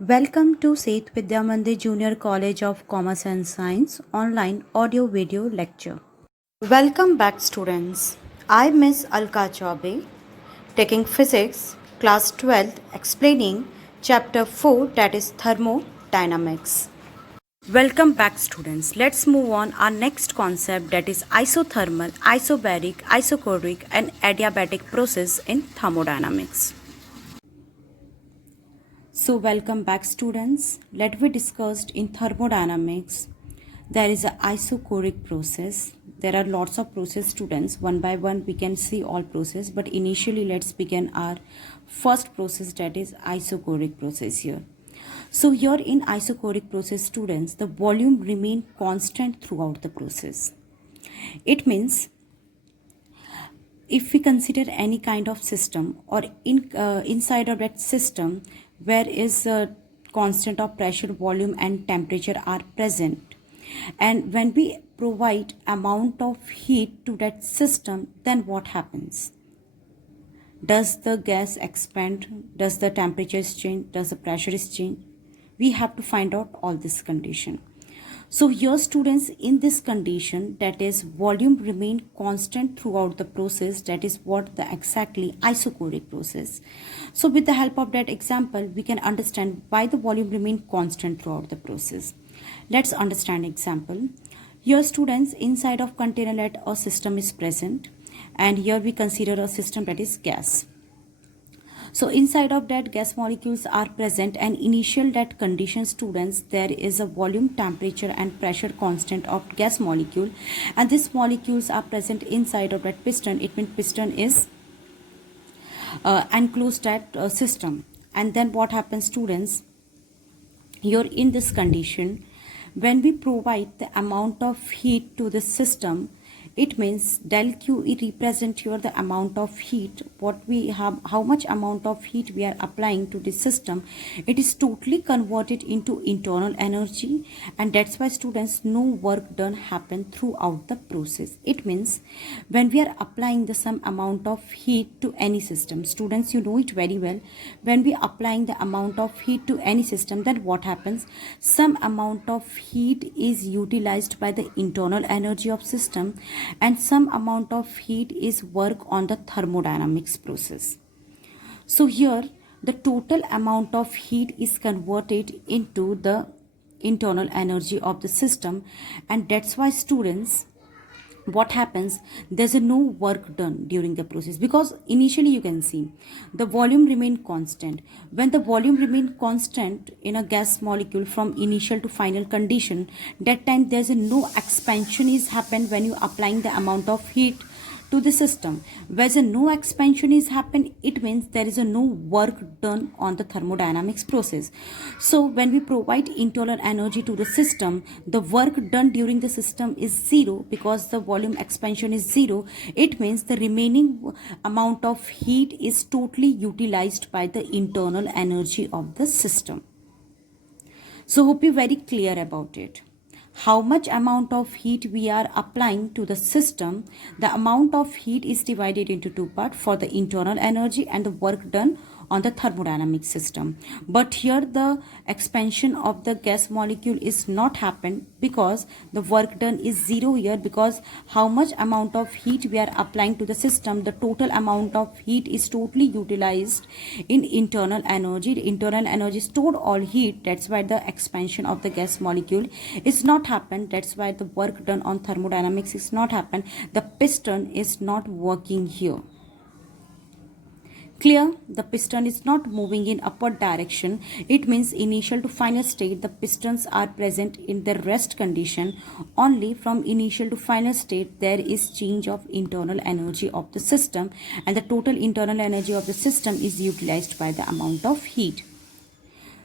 Welcome to Seth Vidya Mandir Junior College of Commerce and Science online audio video lecture. Welcome back students. I Miss Alka Chaube taking physics class 12 explaining chapter 4 that is thermodynamics. Welcome back students. Let's move on our next concept that is isothermal, isobaric, isochoric and adiabatic process in thermodynamics. So welcome back students. Let we discussed in thermodynamics. There is a isochoric process. There are lots of process students. One by one we can see all process. But initially let's begin our first process that is isochoric process here. So here in isochoric process students, the volume remain constant throughout the process. It means if we consider any kind of system or inside of that system where is a constant of pressure, volume and temperature are present, and when we provide amount of heat to that system, then what happens? Does the gas expand? Does the temperature change? Does the pressure is change? We have to find out all this condition. So here students, in this condition, that is volume remain constant throughout the process, that is what the exactly isochoric process. So with the help of that example, we can understand why the volume remain constant throughout the process. Let's understand example. Here students, inside of container let a system is present, and here we consider a system that is gas. So inside of that gas molecules are present, and initial that condition students, there is a volume, temperature and pressure constant of gas molecule, and these molecules are present inside of that piston. It means piston is enclosed that system. And then what happens students, here in this condition, when we provide the amount of heat to the system, it means del Q represent here the amount of heat what we have, how much amount of heat we are applying to the system. It is totally converted into internal energy, and that's why students, no work done happen throughout the process. It means when we are applying the some amount of heat to any system, students, you know it very well, when we applying the amount of heat to any system, then what happens? Some amount of heat is utilized by the internal energy of system, and some amount of heat is work on the thermodynamics process. So here the total amount of heat is converted into the internal energy of the system, and that's why students, what happens, there's a no work done during the process, because initially you can see the volume remain constant. When the volume remain constant in a gas molecule from initial to final condition, that time there's a no expansion is happen when you applying the amount of heat to the system. Whereas a no expansion is happen, it means there is a no work done on the thermodynamics process. So when we provide internal energy to the system, the work done during the system is zero, because the volume expansion is zero. It means the remaining amount of heat is totally utilized by the internal energy of the system. So hope you're very clear about it. How much amount of heat we are applying to the system, the amount of heat is divided into two parts, for the internal energy and the work done on the thermodynamic system. But here the expansion of the gas molecule is not happened, because the work done is zero here, because how much amount of heat we are applying to the system, the total amount of heat is totally utilized in internal energy. The internal energy stored all heat, that's why the expansion of the gas molecule is not happened. That's why the work done on thermodynamics is not happened. The piston is not working here. Clear? The piston is not moving in upward direction. It means initial to final state, the pistons are present in the rest condition. Only from initial to final state, there is change of internal energy of the system, and the total internal energy of the system is utilized by the amount of heat.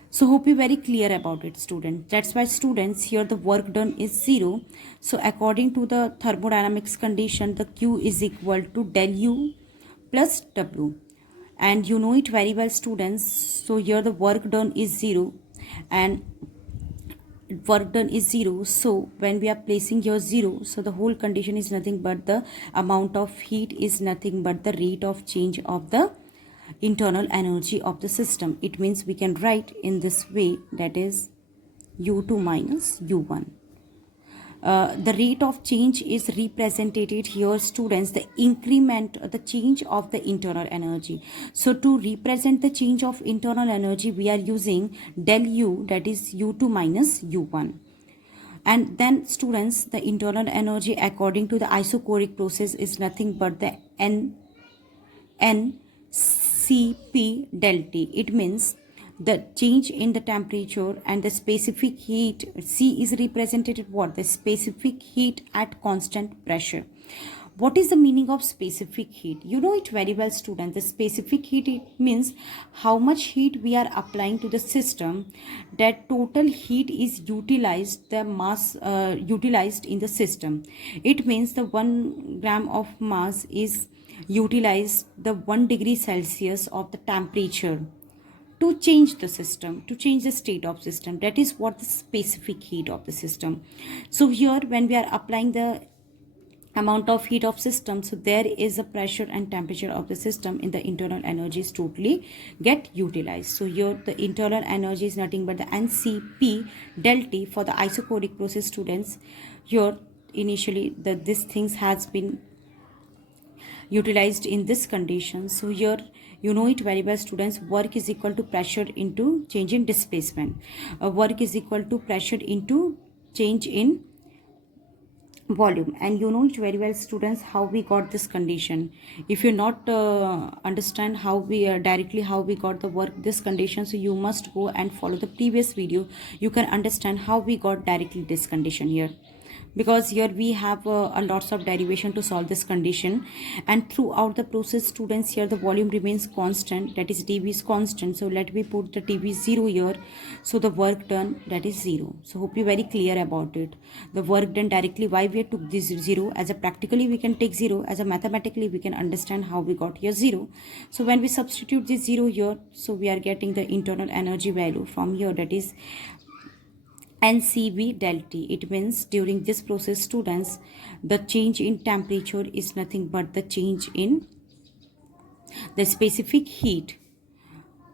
So hope you very clear about it, student. That's why students, here the work done is zero. So according to the thermodynamics condition, the Q is equal to del U plus W. And you know it very well, students. So here the work done is zero, and work done is zero. So when we are placing here zero, so the whole condition is nothing but the amount of heat is nothing but the rate of change of the internal energy of the system. It means we can write in this way, that is U2 minus U1. The rate of change is represented here, students, the increment, the change of the internal energy. So to represent the change of internal energy, we are using del U, that is U2 minus U1. And then students, the internal energy according to the isochoric process is nothing but the NCP del T. It means the change in the temperature and the specific heat. C is represented what? The specific heat at constant pressure. What is the meaning of specific heat? You know it very well, student. The specific heat, it means how much heat we are applying to the system, that total heat is utilized, the mass utilized in the system. It means the 1 gram of mass is utilized the 1 degree Celsius of the temperature to change the system, to change the state of system. That is what the specific heat of the system. So here when we are applying the amount of heat of system, so there is a pressure and temperature of the system in the internal energy is totally get utilized. So here the internal energy is nothing but the NCP del T for the isochoric process, students. Here initially this things has been utilized in this condition. So here you know it very well, students. Work is equal to pressure into change in displacement. Work is equal to pressure into change in volume. And you know it very well, students, how we got this condition. If you not understand how we directly how we got the work this condition, so you must go and follow the previous video. You can understand how we got directly this condition here, because here we have a lots of derivation to solve this condition. And throughout the process, students, here the volume remains constant, that is dV is constant. So let me put the dV 0 here. So the work done, that is 0. So hope you very clear about it. The work done directly, why we took this 0, as a practically we can take 0, as a mathematically we can understand how we got here 0. So when we substitute this 0 here, so we are getting the internal energy value from here, that is NCV del T. It means during this process, students, the change in temperature is nothing but the change in the specific heat.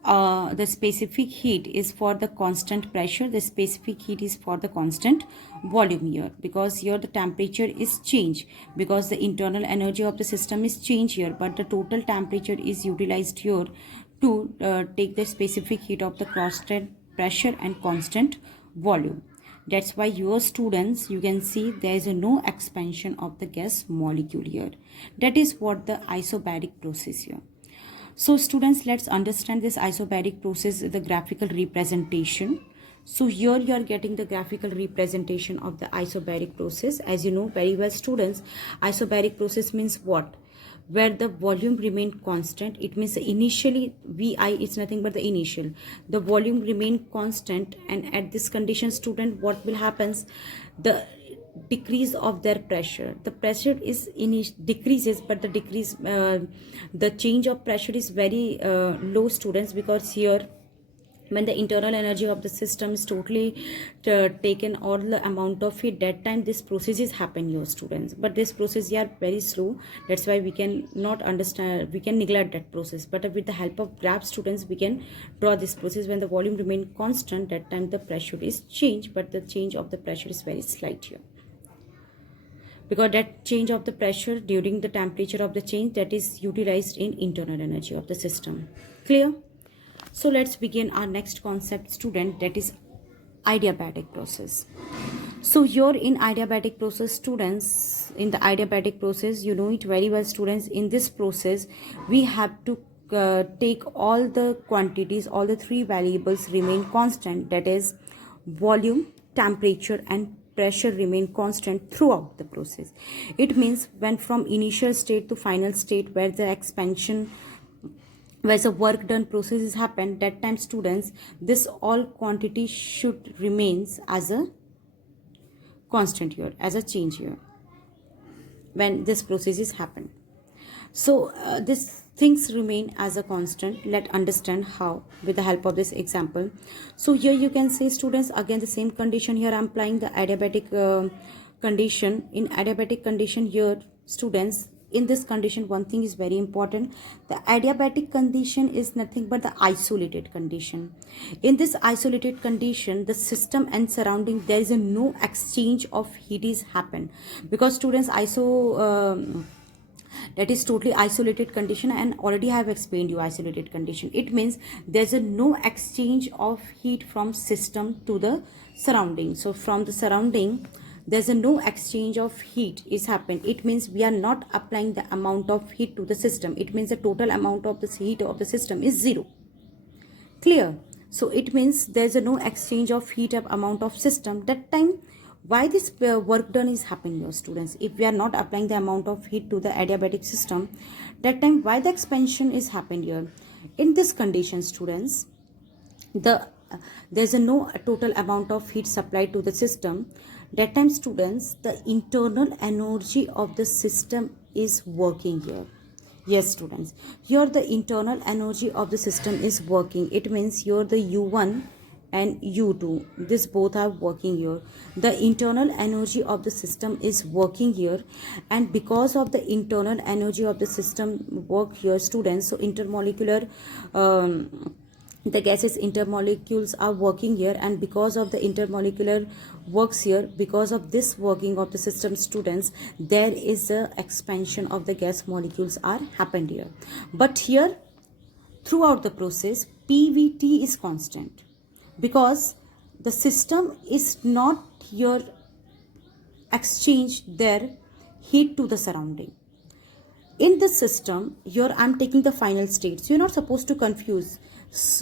The specific heat is for the constant pressure, the specific heat is for the constant volume here, because here the temperature is changed, because the internal energy of the system is changed here, but the total temperature is utilized here to take the specific heat of the constant pressure and constant volume. That's why your students, you can see there is no expansion of the gas molecule here. That is what the isobaric process here. So students, let's understand this isobaric process, the graphical representation. So here you are getting the graphical representation of the isobaric process. As you know very well, students, isobaric process means what? Where the volume remain constant. It means initially Vi is nothing but the initial. The volume remain constant, and at this condition, student, what will happens? The decrease of their pressure. The pressure is decreases, but the change of pressure is very low, students, because here when the internal energy of the system is totally taken all the amount of heat, that time this process is happen here, students. But this process are very slow, that's why we can not understand, we can neglect that process. But with the help of graph, students, we can draw this process. When the volume remain constant, that time the pressure is changed, but the change of the pressure is very slight here, because that change of the pressure during the temperature of the change, that is utilized in internal energy of the system. Clear? So let's begin our next concept, student, that is adiabatic process. So here in adiabatic process, students, in the adiabatic process, you know it very well, students. In this process, we have to take all the quantities, all the three variables remain constant, that is volume, temperature and pressure remain constant throughout the process. It means when from initial state to final state, where the expansion, where the work done process is happened, that time, students, this all quantity should remains as a constant here, as a change here, when this process is happened. So these things remain as a constant. Let's understand how with the help of this example. So here you can see, students, again the same condition here. I'm applying the adiabatic condition. In adiabatic condition here, students, in this condition, one thing is very important. The adiabatic condition is nothing but the isolated condition. In this isolated condition, the system and surrounding, there is a no exchange of heat is happen, because students that is totally isolated condition, and already I have explained you isolated condition. It means there's a no exchange of heat from system to the surrounding. So from the surrounding, there's a no exchange of heat is happened. It means we are not applying the amount of heat to the system. It means the total amount of this heat of the system is zero. Clear? So it means there's a no exchange of heat of amount of system. That time, why this work done is happening, your students? If we are not applying the amount of heat to the adiabatic system, that time why the expansion is happened here? In this condition, students, there's a no total amount of heat supplied to the system. That time, students, the internal energy of the system is working here. Yes, students, here the internal energy of the system is working. It means here the U1 and U2, this both are working here. The internal energy of the system is working here, and because of the internal energy of the system work here, students, so intermolecular the gases intermolecules are working here, and because of the intermolecular works here, because of this working of the system, students, there is a expansion of the gas molecules are happened here. But here throughout the process, PVT is constant, because the system is not here exchange their heat to the surrounding. In the system, here I am taking the final state, so you're not supposed to confuse.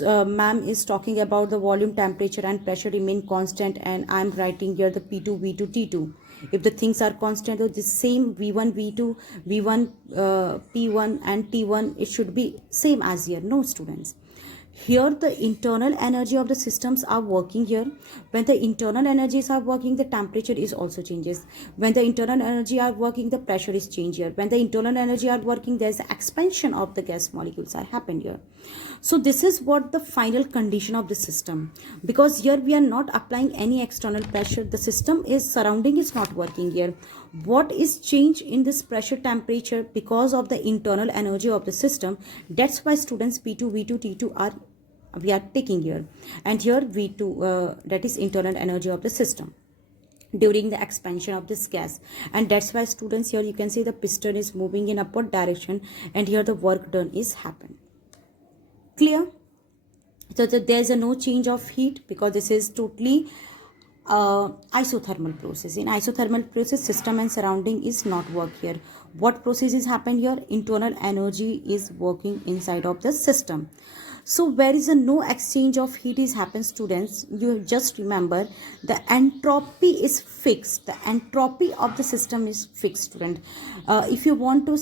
Ma'am is talking about the volume, temperature and pressure remain constant, and I am writing here the P2, V2, T2. If the things are constant, or the same V1, V2, V1, P1 and T1, it should be same as here. No, students. Here the internal energy of the systems are working here. When the internal energies are working, the temperature is also changes. When the internal energy are working, the pressure is changed here. When the internal energy are working, there is expansion of the gas molecules are happened here. So this is what the final condition of the system, because here we are not applying any external pressure. The system is surrounding is not working here. What is changed in this pressure, temperature, because of the internal energy of the system. That's why, students, P2, V2, T2 are we are taking here, and here V2 that is internal energy of the system during the expansion of this gas. And that's why, students, here you can see the piston is moving in upward direction, and here the work done is happened. Clear? So there's a no change of heat, because this is totally isothermal process. In isothermal process, system and surrounding is not work here. What process is happened here? Internal energy is working inside of the system. So where is a no exchange of heat is happen, students? You just remember the entropy is fixed. The entropy of the system is fixed, student. If you want to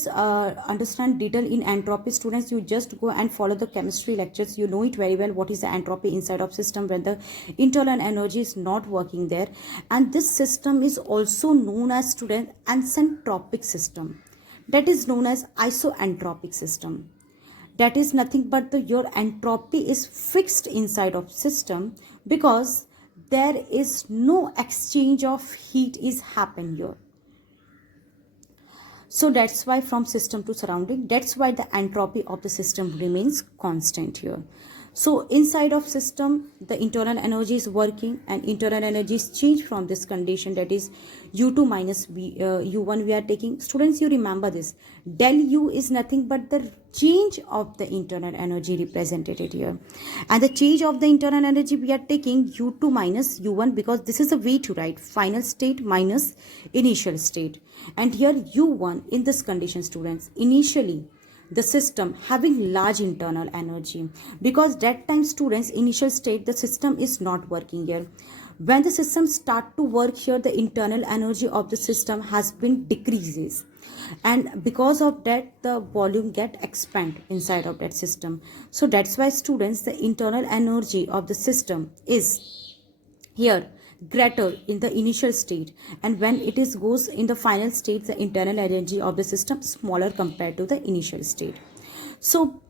understand detail in entropy, students, you just go and follow the chemistry lectures. You know it very well what is the entropy inside of system when the internal energy is not working there. And this system is also known as, student, asentropic system. That is known as isoentropic system. That is nothing but your entropy is fixed inside of system, because there is no exchange of heat is happen here. So that's why from system to surrounding, that's why the entropy of the system remains constant here. So inside of system, the internal energy is working, and internal energy is changed from this condition, that is U2 minus U1 we are taking. Students, you remember this. Del U is nothing but the change of the internal energy represented here. And the change of the internal energy we are taking U2 minus U1, because this is a way to write final state minus initial state. And here U1 in this condition, students, initially the system having large internal energy, because that time, students, initial state the system is not working here. When the system start to work here, the internal energy of the system has been decreases, and because of that the volume get expand inside of that system. So that's why, students, the internal energy of the system is here greater in the initial state, and when it is goes in the final state, the internal energy of the system smaller compared to the initial state. So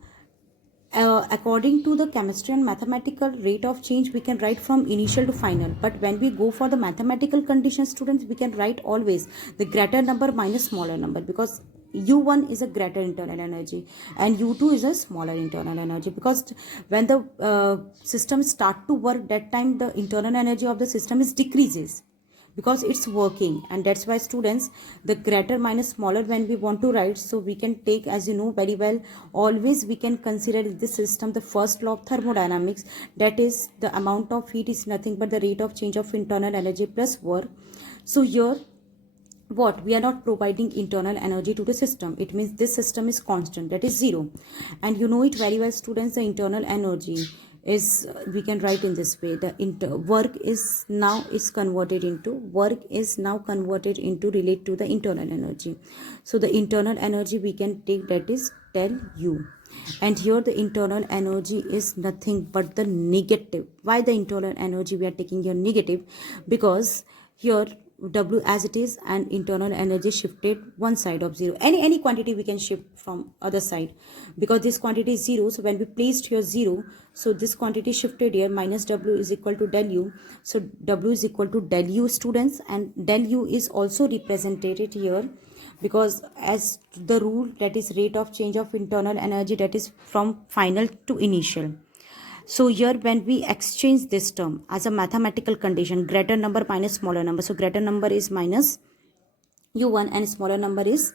according to the chemistry and mathematical rate of change, we can write from initial to final. But when we go for the mathematical condition, students, we can write always the greater number minus smaller number, because U1 is a greater internal energy and U2 is a smaller internal energy, because when the system start to work, that time the internal energy of the system is decreases because it's working. And that's why students, the greater minus smaller when we want to write, so we can take, as you know very well, always we can consider this system the first law of thermodynamics, that is the amount of heat is nothing but the rate of change of internal energy plus work. So here what we are not providing internal energy to the system, it means this system is constant, that is zero. And you know it very well students, the internal energy is, we can write in this way, the work is now converted into relate to the internal energy. So the internal energy we can take, that is del U. And here the internal energy is nothing but the negative. Why the internal energy we are taking here negative? Because here W as it is and internal energy shifted one side of zero. Any quantity we can shift from other side, because this quantity is zero. So when we placed here zero, so this quantity shifted here, minus W is equal to del U. So W is equal to del U students, and del U is also represented here because as the rule, that is rate of change of internal energy, that is from final to initial. So here when we exchange this term as a mathematical condition, greater number minus smaller number. So greater number is minus U1 and smaller number is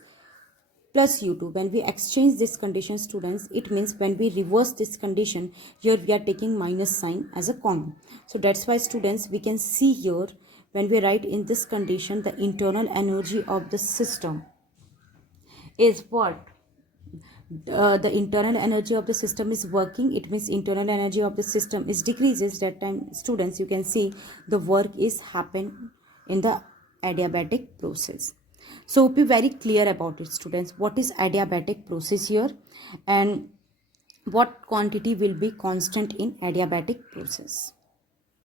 plus U2. When we exchange this condition students, it means when we reverse this condition, here we are taking minus sign as a common. So that's why students, we can see here when we write in this condition, the internal energy of the system is what? The internal energy of the system is working, it means internal energy of the system is decreases. That time students, you can see the work is happen in the adiabatic process. So be very clear about it students, what is adiabatic process here and what quantity will be constant in adiabatic process.